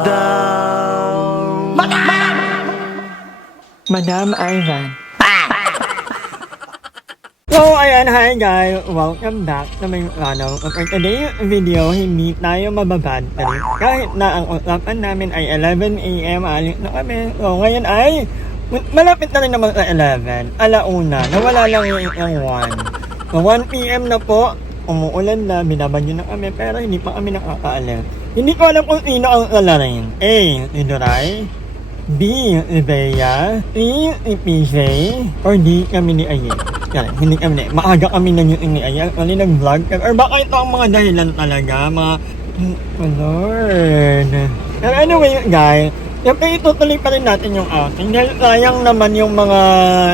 Madam! Madam Ivan. So, ayan, hi guys! Welcome back to my channel. For today's video, hindi tayo mababad trip. Kahit na ang usapan namin ay 11 AM, alis na kami. So, ngayon ay malapit na rin naman sa 11. Alauna, nawala lang yung 1. So, 1 PM na po, umuulan na, binabagyo na kami, pero hindi pa kami nakakaalis. Hindi ko alam kung sino ang lalarin. A. Si Duray, B. Si Bea, C. Si PJ, or D. Kami ni Aye. Yan, hindi kami. Maaga kami na yung ni Aye. Kali nag-vlog. Or baka ito ang mga dahilan talaga. Mga... Oh Lord. And anyway, guys. Siyempre itutuloy pa rin natin yung outing. Dahil sayang naman yung mga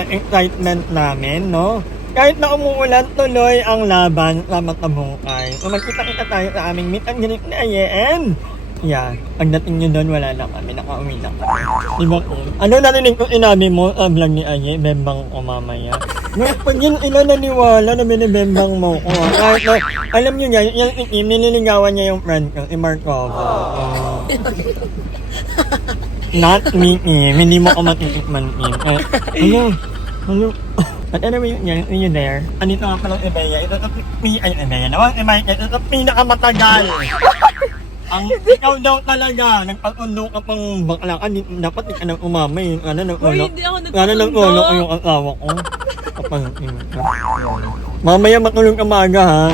excitement namin, no? Kahit na umuulan, tuloy ang laban sa Matabungkay. So magkita-kita tayo sa aming meet and greet ni Aye. And yeah, pagdating nyo doon, wala na kami. Nakauwi na kami. Diba? Ano narinig kong inabi mo sa vlog ni Aye? Bembang ko mamaya. Ngayon, pag yun ina naniwala na binibembang mo ko. Kahit na, alam nyo niya, yung itim, nililigawan niya yung friend ko, si Markova. Not me, hindi mo ko matitikman, Ano? At anyway, yun there. Andito nga palang Ibea. Ito sa Ibea. Nawang Ibea, ito sa pinakamatagal. Ang ikaw daw talaga, nagpatundo ka pang bakla ka, dapat hindi ka nang umamay. Ano nang ulo? Hindi ako Ano nang ulo ko yung asawa ko? Kapag mamaya matulog ka maaga ha.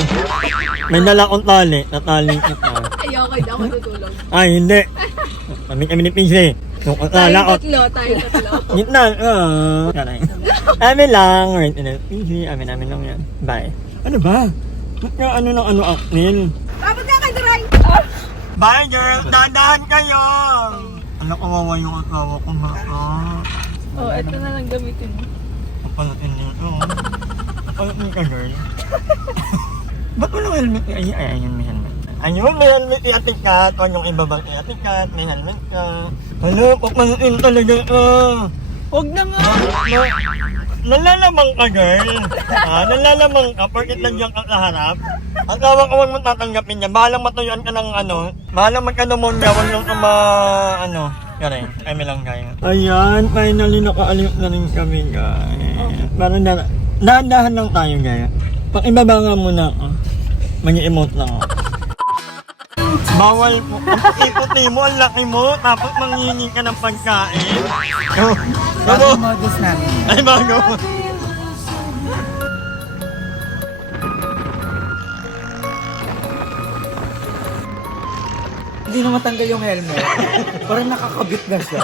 May dala akong tali, natali kita. Ayoko, hindi ako tutulog. Ay, hindi. Kami ni PJ. Yung Tayo atala, tatlo. gitna, Karay. Amin lang, right in PJ, amin lang yan. Bye. Ano ba? Ano ng ano Aknil? Dapat ka kay Duray! Bye girl! Dadahan kayo! Ano kawawa yung asawa ko ma? Oh, ito na lang gamitin mo. Kapalatin nito. Kapalatin ka girl. Ba't walang helmet? Ay, ayun may helmet. Ayun, may helmet si Ate Kat. O yung iba bang si Ate Kat, may helmet ka. Ano, papalatin talaga ka. Huwag na nga! Nalalamang ka girl. Nalalamang ka. Porkit nandiyan ka sa harap. Asawa ko huwag mo tatanggapin niya. Bahalang matuyuan ka ng bahalang magka-pneumonia. Huwag lang ka Kaya, kami lang kaya. Ayan, finally nakaalis na rin kami guys. Parang dahan-dahan lang tayo guys. Pag ibaba nga muna ako. Mag-emote lang ako. Bawal po. Ang puti mo, ang laki mo. Tapos manghihingi ka ng pagkain. Bagong modus namin. Ay, bago. Hindi na matanggal yung helmet. Parang nakakabit na siya.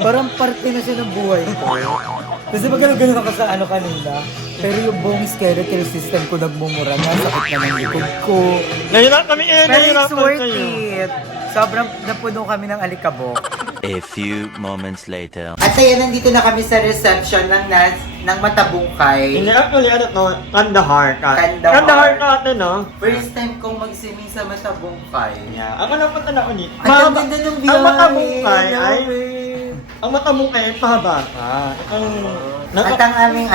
Parang parte na siya ng buhay ko. Kasi pag gano'n ako sa kanina. Pero yung buong skeletal system ko nagmumura na. Sakit na ng likod ko. Nahirap kami Pero it's nahirapan worth kayo. it. Sobrang napuno kami ng alikabok. A few moments later. At ayan, nandito na kami sa reception ng Matabungkay. Hindi actually, Kandahar ka. Kandahar. Kandahar ka ate, no? First time kong mag-swimming sa Matabungkay. Yeah. Ako napunta na ulit. Ang ganda ng biyahe. Ang Matabungkay ay... Grabe. Ang Matabungkay ay pahaba ka. At ang aming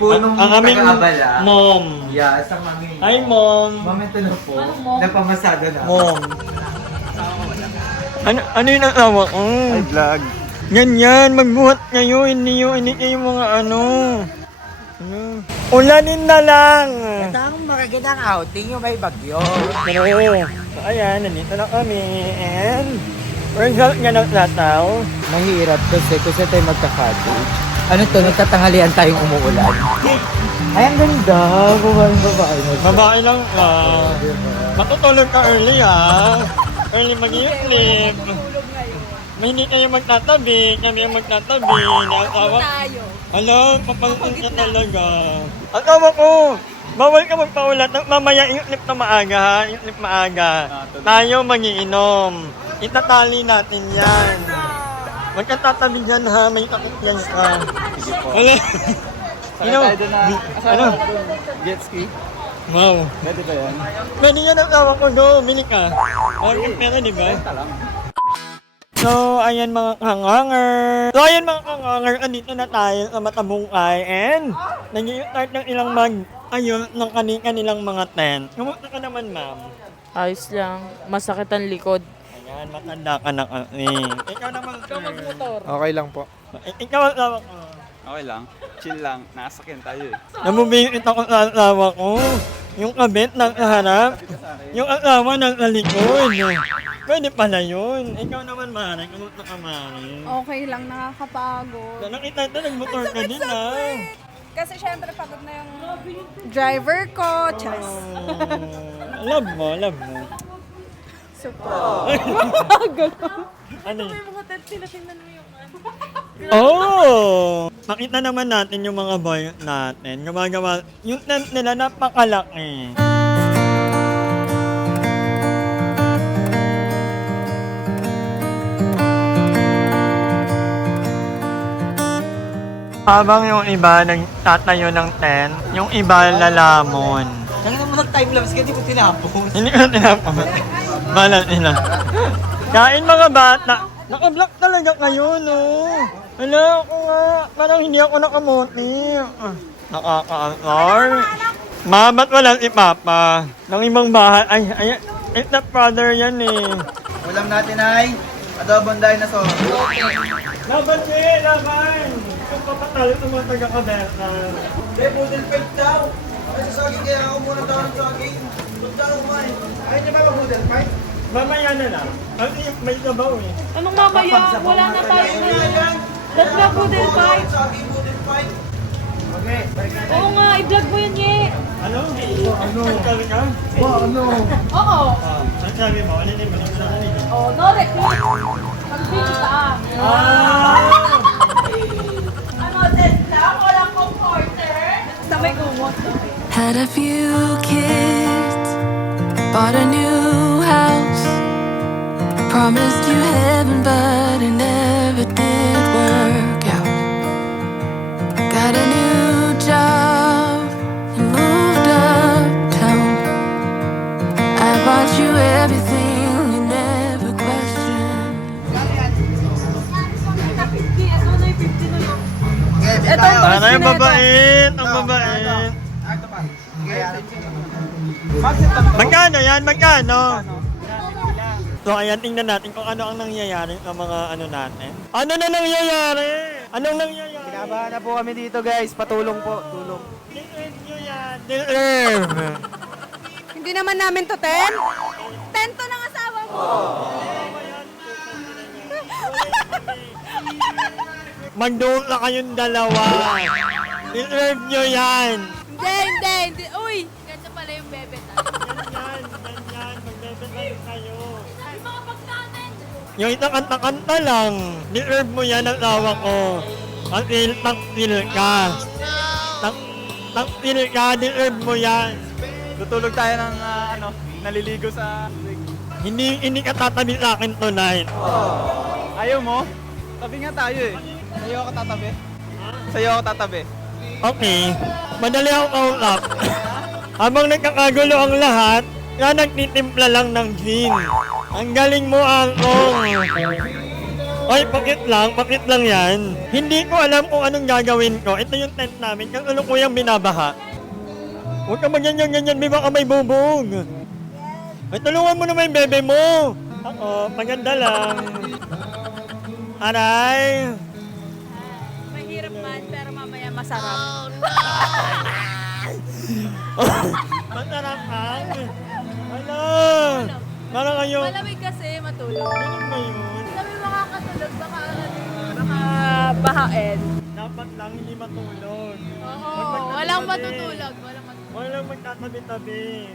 punong ang aming taga-abala. mom. Yeah, sa aming Hi, mom. Momento na po. Ano, mom? Napamasada na. Mom. Ano yung asawa ko? Ay, vlog. Ganyan, magbuhat kayo, hindi kayo mga Ulanin na lang! Ito ang makagandang outing yung may bagyo. Pero, so ayan, nandito na kami, and result nga ng lataw. Mahirap kasi tayo magka-cottage. Ano to, nagtatanghalian tayong umuulan. Ay, ang ganda. Buwan babae mo. Babae lang matutulog ka early Early mag-i-sleep. Hindi kayo magtatabi, kami ang magtatabi. Asawa, Tayo. alam, papalitan ka talaga. Asawa ko, bawal ka magpaulat. Mamaya, i-sleep na maaga ha. I-sleep maaga. Tayo magiinom. Itatali natin yan. Huwag ka tatabi dyan ha, may takot yan ka. Sige po. Wala. Ano? Jet ski? Wow. Pwede ba yan? Pwede yan ang awa ko do, bili ka. Okay, pero di ba? lang. So, ayan mga kanganger. Andito na tayo sa Matabungkay and nag-i-start ng ilang ayun, ng kanilang mga tent. Kumusta ka naman, ma'am? Ayos lang. Masakit ang likod. Ayan, matanda ka na kasi. Ikaw naman, sir. Magmotor. Okay lang po. Ikaw ang lawak ko. Okay lang. Chill lang. Nakasakyan tayo eh. Namumingit ako sa asawa ko. Yung kabit ng harap. Yung asawa ng likod. Pwede pala yun. Ikaw naman, Mare. Kamusta ka, Mare? Okay lang, nakakapagod. Nakita ito, nagmotor ka din, ha? Kasi syempre pagod na yung driver ko. Chas. Love mo, love mo. Super. Ano yun? Mga tent, tinatingnan mo yung Oh! Makita naman natin yung mga boy natin. Gumagawa, yung tent nila napakalaki. Habang yung iba nagtatayo ng tent, yung iba lalamon. Nang naman mag-timelapse ka, di ko tinapos. Hindi ko tinapos. Balat nila. Kain mga bata. Naka-block talaga kayo, no? Wala ako nga. Parang hindi ako nakamuti. Nakaka-alor. Ma, ba't wala si Papa? Nang ibang bahay. Ay, it's the brother yan eh. Ulam natin ay adobong dinosaur. Laban siya, laban! Kung papatalo sa mga taga-kaberta. Hindi, budel fight daw. Ay, sa saging kaya ako muna daw ng saging. Punta ako kumain. Ayun niyo ba mag-budel fight? Mamaya na lang. Kasi may sabaw eh. Anong mamaya? Wala na tayo na. That's na budel fight. Saging, budel fight. Okay, balik natin. Oo nga, i-vlog mo yun, Ye. Ano? Ano? Sabi ka? Ano? Oo. Ang sabi mo, alin yung balik sa kanina? Oh, no record. Mag-video ka. Ano, tent lang? Walang comforter? Sabay kumot. Had a few kids, bought a new house, promised you heaven, but it never did work out. Got a new job and moved uptown. I bought you everything you never questioned. Ito, Ano yung babait? Ang babait. Magkano yan? Magkano? So ayan, tingnan natin kung ano ang nangyayari sa mga ano natin. Ano na nangyayari? Anong nangyayari? Kinabahan na po kami dito guys. Patulong po. Tulong. Deserve nyo yan. Deserve. Hindi naman namin to 10. 10 to ng asawa mo. Magdoon na kayong dalawa. Deserve nyo yan. Hindi. Uy! Ganito pala yung bebe tayo. Ganyan. Magbebenta kayo. Yung isang kanta-kanta lang. Deserve mo yan ang tawa ko. Kasi taktil ka. Taktil ka, deserve mo yan. Tutulog tayo ng naliligo sa... Hindi ka tatabi sa akin tonight. Ayaw mo? Tabi nga tayo eh. Sa'yo ako tatabi. Sa'yo ako tatabi. Okay, madali ako kaulap. Habang nagkakagulo ang lahat, kaya nagtitimpla lang ng gin. Ang galing mo, Angkong. Ay, bakit lang yan? Hindi ko alam kung anong gagawin ko. Ito yung tent namin, kung ano ko yung binabaha. Huwag ka ganyan, may baka may bubog. Ay, tulungan mo naman yung bebe mo. Ako, maganda lang. Aray. Mahirap man, pero mamaya masarap. Masarap ang. Ano? Parang kayo. Malamig kasi, matulog. Ganun ba yun? Sabi makakatulog, baka bahain. Dapat lang hindi matulog. Oo, walang matutulog. Walang magtatabi-tabi.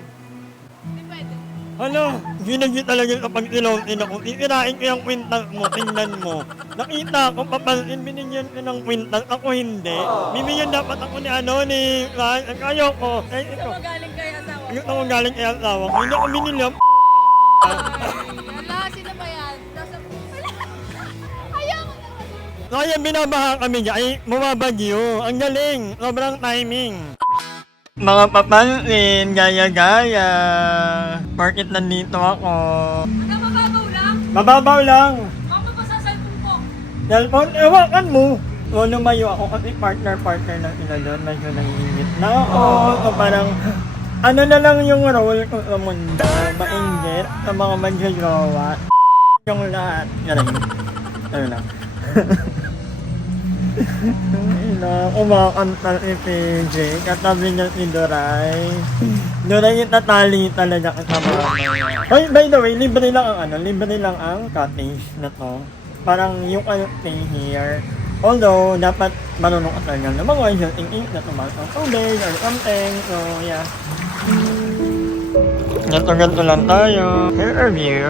Hindi pwede. Ano? Ginagin talaga kapag silongin ako. Titirain ko yung kwintang mo, tingnan mo. Nakita ko, papansin, binigyan ko ng kwintang. Ako hindi. Bibigyan dapat ako ni Ryan. Ayoko. Ay, ito. Magaling kayo asawa. Ayoko ako galing kay asawa ko. Hindi ako binili. Wala, sino ba yan? Ayaw ko naman. Kaya binabaha kami dyan. Ay, bumabagyo. Ang galing. Sobrang timing. Mga papansin, gaya-gaya. Bakit nandito ako? Mababaw lang? Mababaw lang. Bakit ba sa cellphone ko? Cellphone, ewakan mo. So, lumayo ako kasi partner ng ina doon. Medyo nanginit na ako. So, parang Ano na lang yung role ko sa mundo, mainggit sa mga magjojowa. Yung lahat. Galing. Ano lang. Kumakanta si PJ, katabi niya si Doray. Doray yung tatali talaga kasama. Hoy, by the way, libre lang ang cottage na to. Parang you can stay here. Although, dapat marunong ka talaga na mga healthy na tumasang tubig or something. So, yeah. Ganto lang tayo. Here are you.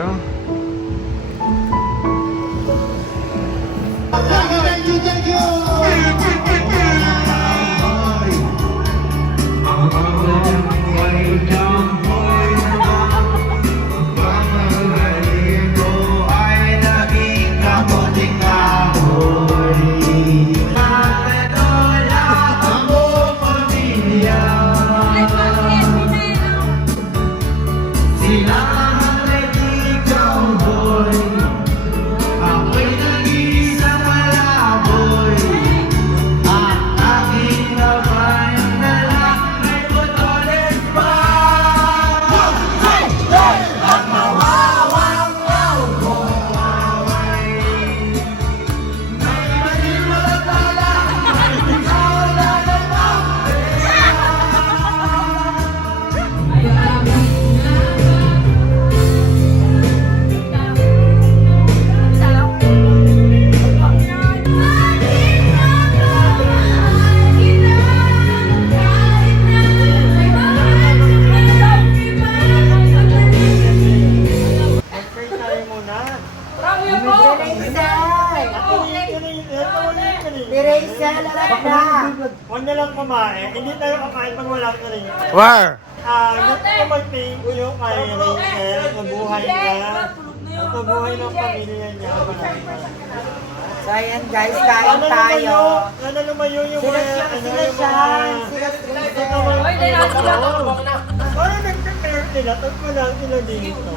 Huwag na lang kumain. Hindi tayo kakain pag wala ka rin. Where? Gusto ko mag-thank you kay Rachel sa buhay niya. At sa buhay ng pamilya niya. So ayan guys, kain tayo. Sana lumayo yung Sila dyan. Parang nag-prepare sila. Tapos wala sila dito.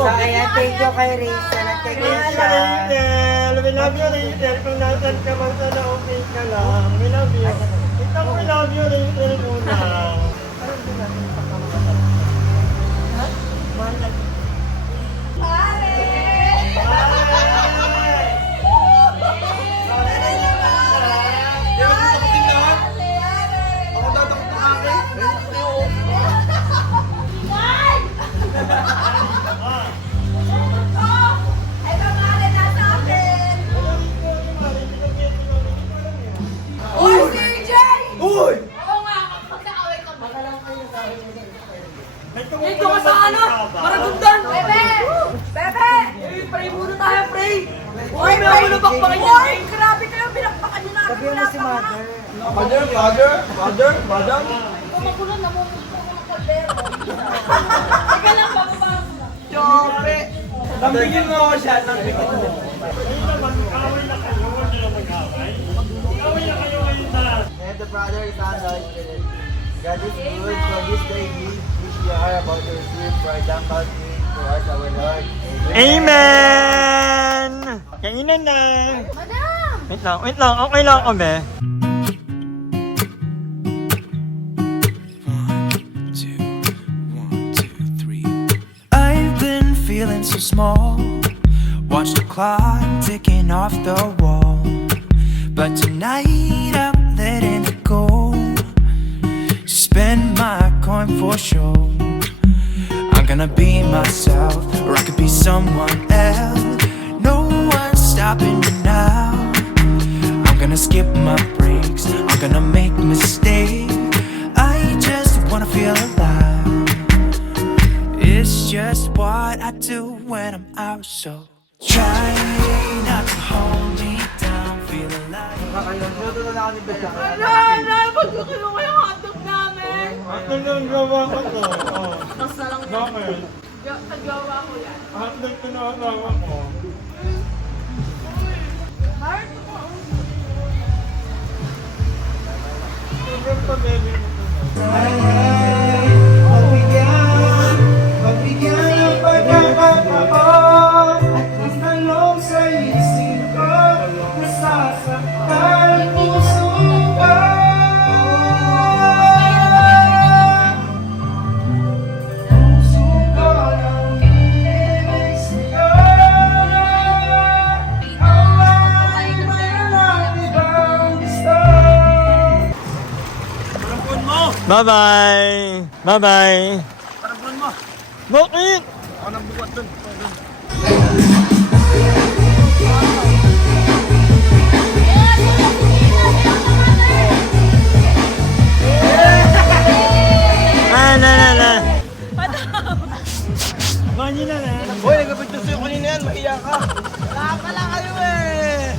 So ayan, thank you kay Rachel at kay Rachel. Rachel, we love you Rachel. Kung nasan ka man, sana okay ka lang. We love you. Ikaw, we love you Rachel muna. Dito ka sa ano? Maragundan! Bebe! Bebe! Pray muna tayo, pray! Uy, may ulo bakbakan niya! Uy, grabe kayo! Binakbakan niyo na! Sabihan mo si Mother. Mother? Kumakulo na mo ng kaldero. Teka lang, bago pa ako na. Jope! Nambigin mo ako siya, nambigin mo. Ayun naman, away na kayo. Huwag nila mag-away. Away na kayo ngayon na. And the brother is on Lord. God is good for this day. Which we are about to receive for example towards our Lord. Amen! Kainan na. Madam! Wait lang. Okay lang ako, be. I've been feeling so small. Watch the clock ticking off the wall. But tonight I'm letting it go. Spend my coin for sure. I'm gonna be myself, or I could be someone else. No one's stopping me now. I'm gonna skip my breaks. I'm gonna make mistakes. I just wanna feel alive. It's just what I do when I'm out, so try not to hold me down, feel alive. Ano? Pagkakilo kayo hotdog namin! Hotdog ang gawa ko to. Tapos na lang Bakit? nagawa ko yan. Hotdog ko na gawa ko. Heart? Sobrang pa-baby mo to. Magbigyan ng pagkakataon at ang tanong sa isip ko, nasasaktan puso ko. Bye-bye! Bye-bye! Parang buwan mo. Bakit? Ako nang buwat dun. Na. Mani na. Hoy, nagabit sa'yo kanina yan. Maiyak ka. Wala ka lang kayo eh.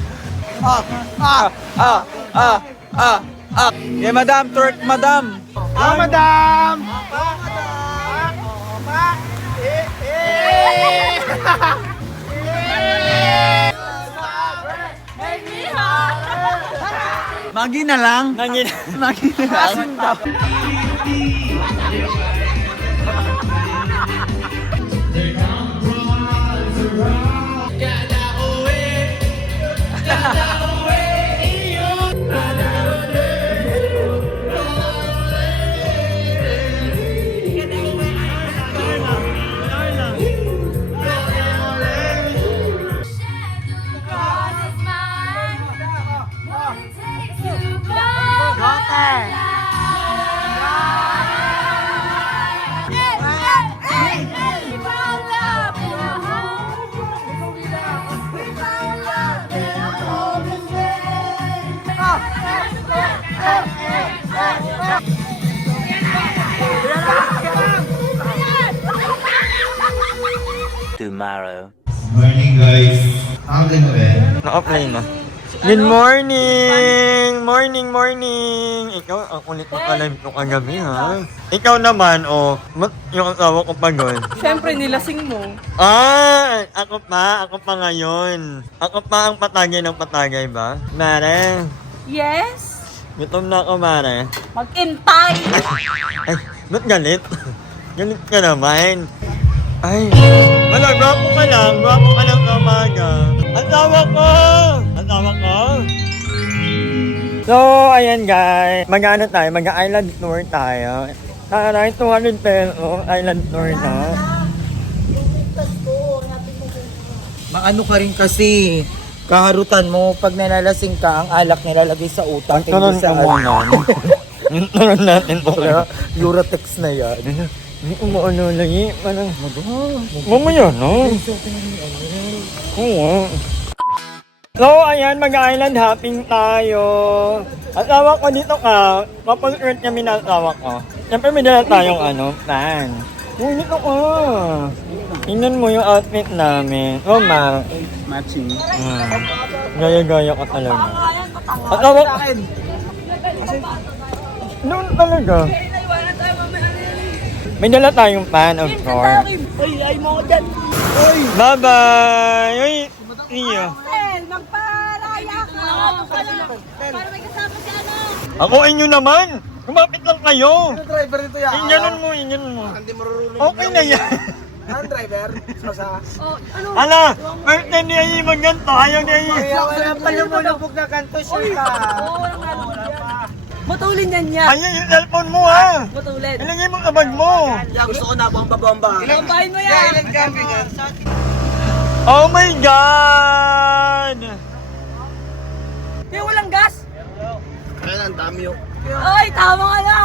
Yeah, madam. Twerk, madam. Madam! Magi na lang. Mani na. Magi na lang. Tomorrow. Morning guys. Ang ganda. Na-offline na. Good morning! Morning! Ikaw, ang kulit mo ka-live ko kagabi, ha? Ikaw naman, yung asawa ko pagod. Siyempre, nilasing mo. Ako pa ngayon. Ako pa ang patagay ng patagay ba? Mare, Yes? gutom na ako, Mare. Mag-intay! Ay, ba't galit? Galit ka naman. Ay, wala, gwapo ka lang sa umaga. Asawa ko! So, ayan guys, mag-ano tayo, mag-island tour tayo. Taray, 200 pesos, island tour na. Maano ka rin kasi, kaharutan mo, pag nalalasing ka, ang alak nilalagay sa utak. Turon ka muna. Turon natin to. Eurotex na yan. Hindi ko maano lagi, parang, mamaya, no? Oo. So, ayan, mag-island hopping tayo. Asawa ko dito ka, kapag-earth kami na asawa ko. Siyempre may dala tayong plan. Dito ka. Tingnan mo yung outfit namin. Ma. Matching. Gaya-gaya ka talaga. Asawa ko. Noon talaga. May dala tayong pan, of course. Ay, mo ko dyan. Bye-bye! Uy, iyo. Magparaya ka. Para may kasama si ano. Ako inyo naman! Kumapit lang kayo! Ano driver nito yan? Inyanon mo. Hindi marurunong. Okay na yan. Ang driver? Sa Oh, ano? Ala, birthday ni Ayi magganto. Ayaw ni Ayi. Kaya pala mo nabog na kanto siya. Oo, walang nalulog yan. Matulin yan niya. Ayan yung cellphone mo ha. Matulin. Ilagay mo sa bag mo. Gusto ko na bomba-bomba. Bombahin mo yan. Ilan camping yan? Oh my God! Yung walang gas. Kaya ang dami yun. Ay, tama ka na.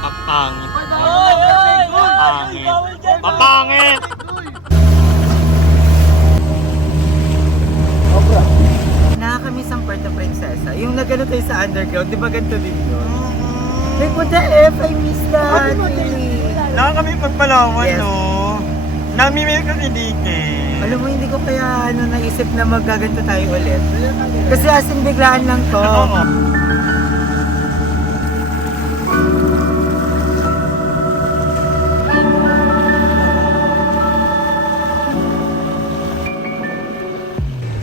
Papangit. Ay, Papangit. Papangit! Nakakamiss ang Puerto Princesa. Yung nagano tayo sa underground, di ba ganito din yun? Like, what the F? I miss that. Nakakami pagpalawan, Yes. no? Namimil ko si Dike. Alam mo, hindi ko kaya naisip na maggaganto tayo ulit. Kasi as in biglaan lang to. Oo.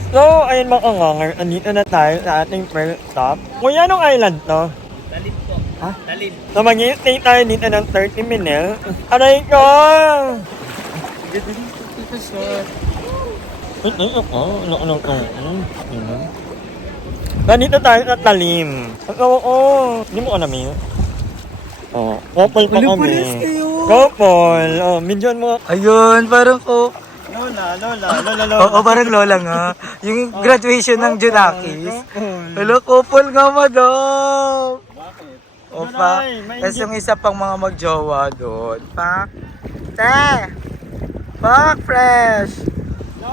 So, ayun mga kanganger, andito na tayo sa ating first stop. Kuya, anong island to? Dalin po. Ha? Dalin. So, mag-i-stay tayo dito ng 30 minutes. Aray ko! Wait, ako. Ano ko? Nandito tayo sa Talim. Oo. Hindi mo ka namin. Oh, couple pa kami. Couple. Oh, midyan mo. Ayun, parang ko. Lola. Oo, parang lola nga. Yung graduation ng Junakis. Hello, couple nga, madam. Bakit? Opa. Tapos yung isa pang mga magjowa doon. Pak. Te! Pak, fresh!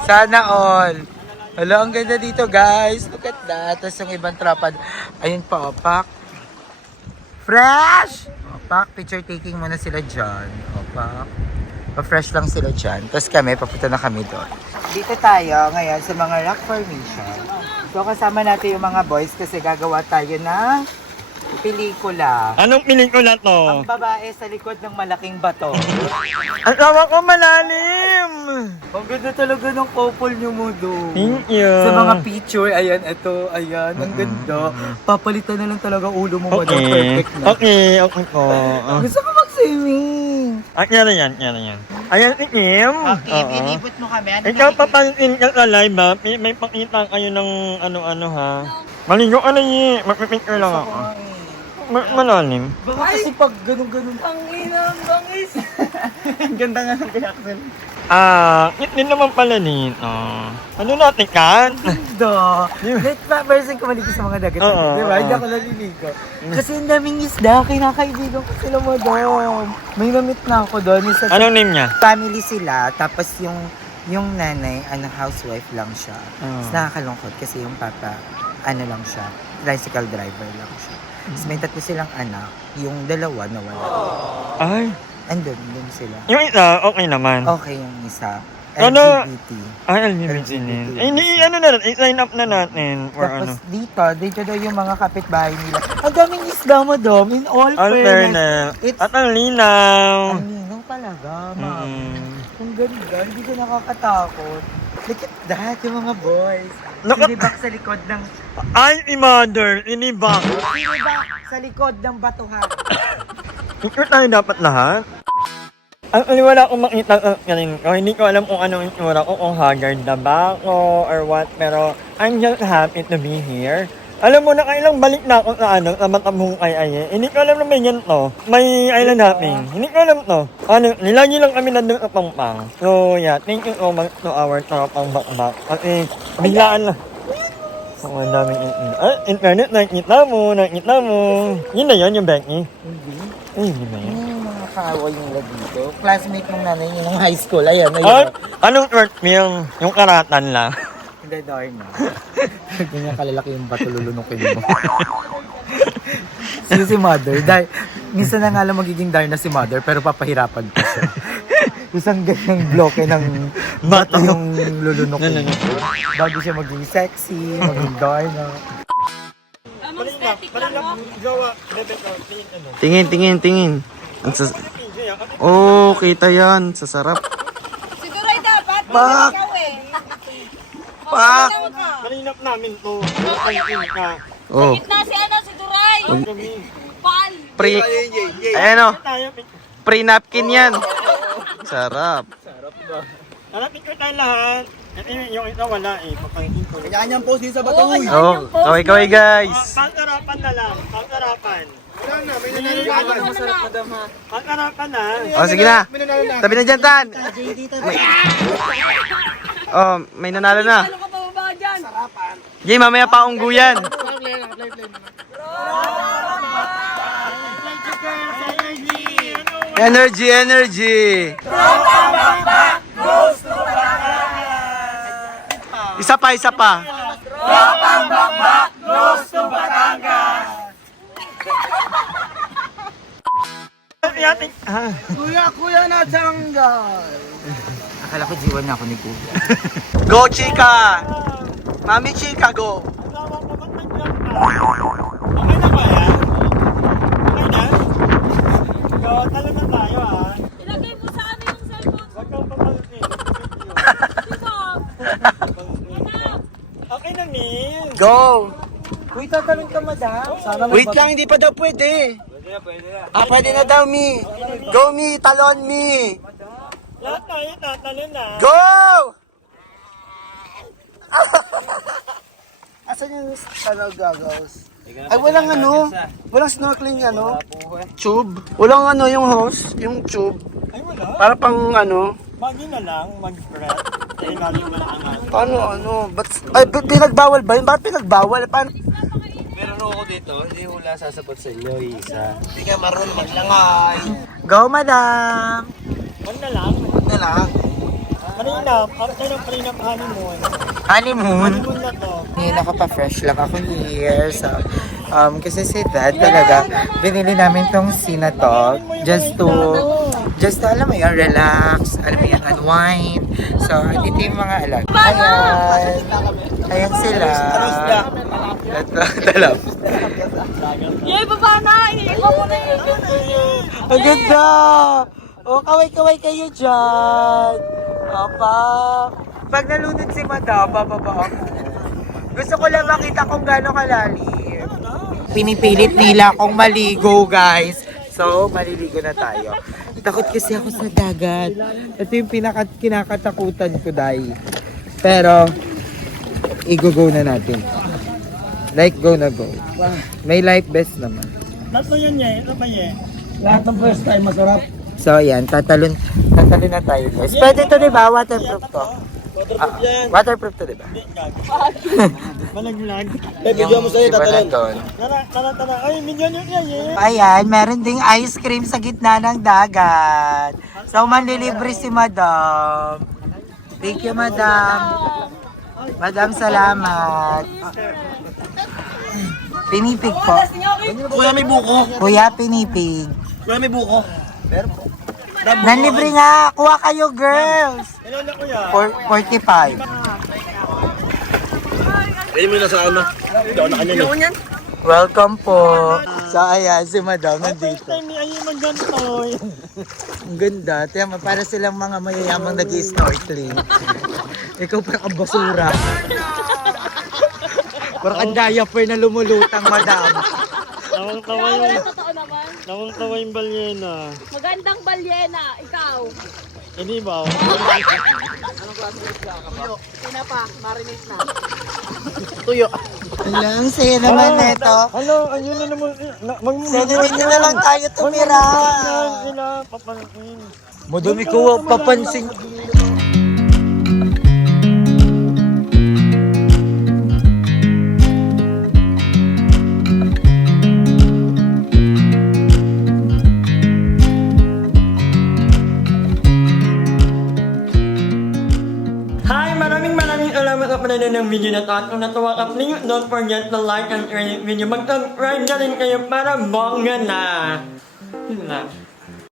Sana all. Hello, ang ganda dito, guys. Look at that. Tapos yung ibang tropa. Ayun pa, Pak. Fresh! Pak, picture taking muna sila dyan. Pak. Pa-fresh lang sila dyan. Tapos kami, papunta na kami doon. Dito tayo ngayon sa mga rock formation. So kasama natin yung mga boys kasi gagawa tayo ng pelikula. Anong pelikula to? Ang babae sa likod ng malaking bato. Ang tawa ko malalim! Ang ganda talaga ng couple nyo mo doon. Thank you. Sa mga picture, ayan, ito, ayan, ang ganda. Papalitan na lang talaga ulo mo, madam. Okay. Perfect na. Okay po. Gusto ko mag-swimming. Yan. Ayan si Kim. Okay, inipot mo kami. Ano Ikaw nakikita? papansin ka sa live ha? May pakita kayo ng ano-ano ha? Maligo ka na yun. Magpipicture lang ako. Malalim. Baka kasi pag ganun-ganun. Ang ina, ang bangis. Ganda nga ng reaction. Hindi naman pala nito. Ano natin, Kat? Ganda. Let pa person ko maligo sa mga dagat. Oo. Diba? Hindi ako naliligo. Kasi ang daming isda. Kinakaibigan ko sila, madam. May namit na ako doon. Isa Anong name niya? family sila. Tapos yung nanay, housewife lang siya. Tapos nakakalungkot kasi yung papa, lang siya. Tricycle driver lang siya. Tapos may tatlo silang anak. Yung dalawa nawala. Ay. Andun sila. Yung isa, okay naman. Okay yung isa. Ano? LGBT. Ay, LGBT din. Eh, ano na natin, i-sign up na natin. Or Tapos ano. dito daw yung mga kapitbahay nila. Ang daming isda mo, Dom. In all All fairness. It's At ang linaw. ang linaw talaga, ma'am. Mm. Ang ganda. Hindi ka nakakatakot. Look at that, yung mga boys. Nakat- Sinibak sa likod ng... Ay, mother, inibak. Sinibak sa likod ng batuhan. Picture tayo dapat lahat. Ang wala akong makita ng kanin ko. Hindi ko alam kung anong itsura ko, kung haggard na ba ako or what. Pero I'm just happy to be here. Alam mo, nakailang balik na ako sa sa Matabong kay Aye. Hindi ko alam na may ganito. May island hopping. Hindi ko alam to. Nilagi lang kami nandun sa Pangpang. So yeah, thank you so much to our tropang bakbak. Kasi biglaan lang. Oh, ang daming internet, nakikita mo. Yun na yun, yung Becky. Hindi. Ay, hindi ba yun? Yung mga kaaway nila dito. Classmate ng nanay niya ng high school. Ayan, Ay, anong short film? Yung karatan lang. Hindi, Darna. Ganyan kalalaki yung bato lulunukin mo. si Mother. Minsan na nga lang magiging Darna si Mother, pero papahirapan pa siya. Isang ganyang bloke ng bato yung lulunukin mo. Bago siya maging sexy, maging Darna. Amang static lang, no? Tingin. Oh, kita yan. Sasarap. Si Duray dapat. Pak! Ikaw eh. Pak! Malinap namin to. Oh. Gitna si Duray. Pal. Ayan o. Pre-napkin yan. Sarap. Tara, picture tayo lahat. Yung isa wala eh. Papangin ko. Kanyang post din sa bato. Oh, kaway guys. Pangkarapan na lang. Pangkarapan. Wala na, may nananawagan. Masarap, madam ha. Pangkarapan na. Oh, sige na. May nanalo na. Tabi na dyan, Tan. Oh, may nanalo na. Ano ka pababa dyan? Jay, mamaya pa ungguyan. Energy. Isa pa. Kuya na Changal. Akala ko jiwan na ako ni Kuya. Go, Chika. Mami Chika, go. Okay na ba yan? Okay na? So, talo na tayo ha. Ilagay mo sa ano yung cellphone. Huwag kang papansin. Diba? Okay na, Min. Go. Uy, tatanong ka, madam. Sana Wait lang, hindi pa daw pwede. Pwede na daw, Mi. Go, Mi. Talon, Mi. Lahat tayo tatalo na. Go! Asan yung goggles? Ay, walang walang snorkeling tube. Walang yung hose, yung tube. Ay, wala. Para pang Magi na lang, mag-breath. Paano ano? Ba't pinagbawal ba yun? Bakit pinagbawal? Paano? Meron ako dito, hindi hula sasabot sa inyo, isa. Hindi ka marunong maglangay. Go, madam! Ano na lang? Na lang. Prenup. After ng prenup honeymoon. Honeymoon? Honeymoon na to. Nakapa-fresh lang ako here. So, kasi si dad talaga, binili namin tong scene na to just to alam mo yun, relax, alam mo yun, unwind. So, dito yung mga alam. Ayan. Ayan sila. Ito, talap. Yay, baba na! Iniiba mo na yun! Ang ganda! Oh, kaway-kaway kayo dyan. Papa. Pag nalunod si madam, bababa ako. Gusto ko lang makita kung gaano kalalim. Pinipilit nila akong maligo, guys. So, maliligo na tayo. Takot kasi ako sa dagat. Ito yung kinakatakutan ko, Day. Pero, i-go na natin. Like, go na go. May life vest naman. Lahat na yan eh. Ano ba yan? Lahat ng first time masarap. So, yan. Tatalon na tayo, guys. Pwede to, di ba? Waterproof to. Waterproof to, di ba? Malaglag. Video mo sa'yo, Iba na tatalon. doon. Tara. Ay, minyan yun yan eh. Ayan, meron ding ice cream sa gitna ng dagat. So, manlilibre si madam. Thank you, madam. Madam, salamat. Pinipig po. Kuya, may buko. Kuya, pinipig. Kuya, may buko. Pero po. Nanlibre nga. Kuha kayo, girls. Hello na kuya. 45. Pwede mo na sa ano. Hindi ako nakanyan. Welcome po. So, ayan, si madam nandito. Time ni Ayi magganto. Ang ganda. Tiyan mo, para silang mga mayayamang nag-snorkeling. Ikaw parang ang basura. Parang ang diaper na lumulutang, madam. Nawang-tawa yung... Totoo naman. Nawang-tawa yung balyena. Magandang balyena, ikaw. Hindi ba? Sina pa, marinate na. Wala, ang saya naman neto. Ano? Ayun na naman. Sa dito na lang tayo tumira. Sila, papansin. Madami ko papansin. Hi! Maraming salamat sa panonood ng video na to. At kung natuwa ka, please don't forget to like and share this video. Mag-subscribe na rin kayo para bongga na. Yun na.